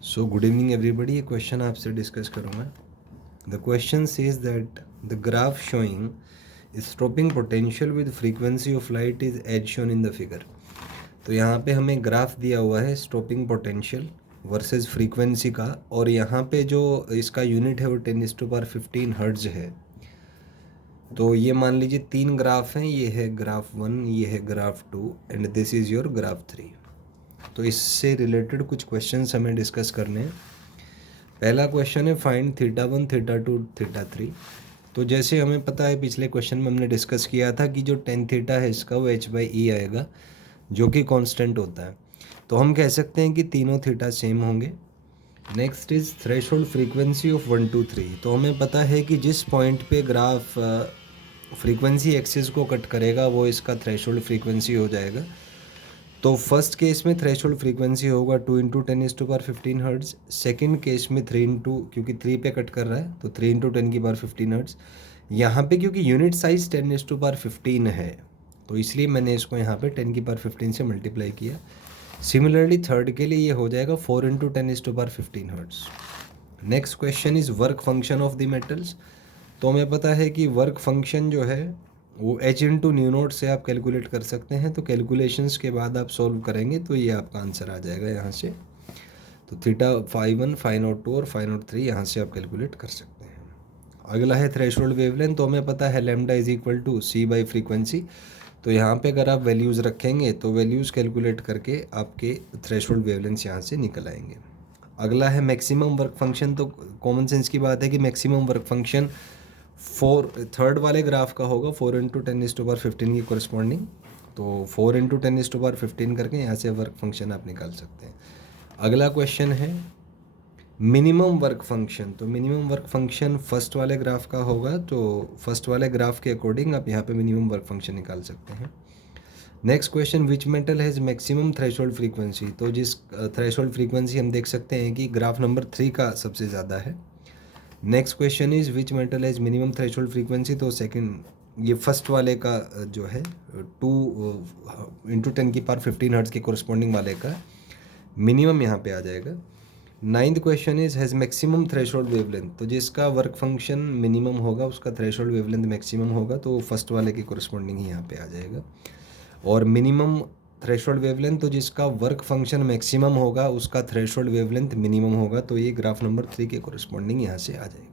सो good evening everybody. ये question आपसे discuss करूँगा। The question says that the graph showing stopping potential with frequency of light is as shown in the figure. तो यहाँ पे हमें graph दिया हुआ है स्टॉपिंग पोटेंशियल वर्सेस फ्रीक्वेंसी का, और यहाँ पे जो इसका यूनिट है वो 10⁻15 हर्ट्ज है। तो ये मान लीजिए तीन ग्राफ हैं, ये है ग्राफ 1, ये है graph 2 and this is your graph 3। तो इससे रिलेटेड कुछ क्वेश्चंस हमें डिस्कस करने हैं। पहला क्वेश्चन है फाइंड θ1, θ2, θ3। तो जैसे हमें पता है पिछले क्वेश्चन में हमने डिस्कस किया था कि जो tan थीटा है इसका वो h/e आएगा, जो कि कांस्टेंट होता है। तो हम कह सकते हैं कि तीनों थीटा सेम होंगे। Next is threshold frequency of 1, 2, 3। तो हमें पता है कि जिस पॉइंट पे ग्राफ फ्रीक्वेंसी एक्सिस को कट करेगा वो इसका थ्रेशोल्ड फ्रीक्वेंसी हो जाएगा। तो फर्स्ट केस में थ्रेशोल्ड फ्रीक्वेंसी होगा 2 × 10⁻15 हर्ट्ज। सेकेंड केस में 3 इंटू, क्योंकि 3 पे कट कर रहा है तो 3 × 10⁻15 हर्ट्ज। यहाँ पे क्योंकि यूनिट साइज 10⁻15 है तो इसलिए मैंने इसको यहाँ पे 10⁻15 से मल्टीप्लाई किया। सिमिलरली थर्ड के लिए ये हो जाएगा 4 × 10⁻15 hertz. Next question is work function of the metals. तो हमें पता है कि वर्क फंक्शन जो है वो h/μ0 से आप कैलकुलेट कर सकते हैं। तो कैलकुलेशंस के बाद आप सॉल्व करेंगे तो ये आपका आंसर आ जाएगा यहाँ से। तो θ1, φ02 और φ03 यहाँ से आप कैलकुलेट कर सकते हैं। अगला है थ्रेशोल्ड वेवलेंथ। तो हमें पता है λ = c/ फ्रीक्वेंसी। तो यहाँ पे अगर आप वैल्यूज़ रखेंगे तो वैल्यूज़ कैलकुलेट करके आपके थ्रेशोल्ड वेवलेंथ यहाँ से निकल आएंगे। अगला है मैक्सिमम वर्क फंक्शन। तो कॉमन सेंस की बात है कि मैक्सिमम वर्क फंक्शन थर्ड वाले ग्राफ का होगा 4 × 10⁻15 की कोरिस्पॉन्डिंग। तो 4 × 10⁻15 करके यहाँ से वर्क फंक्शन आप निकाल सकते हैं। अगला क्वेश्चन है मिनिमम वर्क फंक्शन। तो मिनिमम वर्क फंक्शन फर्स्ट वाले ग्राफ का होगा, तो फर्स्ट वाले ग्राफ के अकॉर्डिंग आप यहाँ पे मिनिमम वर्क फंक्शन निकाल सकते हैं। Next question which metal has maximum threshold frequency. तो जिस थ्रेशोल्ड फ्रीक्वेंसी हम देख सकते हैं कि ग्राफ नंबर 3 का सबसे ज़्यादा है। Next question is which metal has minimum threshold frequency. तो सेकंड, ये फर्स्ट वाले का जो है 2 × 10⁻15 हर्ट्ज के कोरिस्पॉन्डिंग वाले का मिनिमम यहाँ पे आ जाएगा। Ninth question is has maximum threshold wavelength. तो जिसका वर्क फंक्शन मिनिमम होगा उसका थ्रेशोल्ड वेवलेंथ मैक्सिमम होगा, तो फर्स्ट वाले के कोरिस्पॉन्डिंग ही यहाँ पे आ जाएगा। और मिनिमम थ्रेशोल्ड वेवलेंथ, तो जिसका वर्क फंक्शन मैक्सिमम होगा उसका थ्रेशोल्ड वेवलेंथ मिनिमम होगा, तो ये ग्राफ नंबर 3 के कोरिस्पॉन्डिंग यहाँ से आ जाएगा।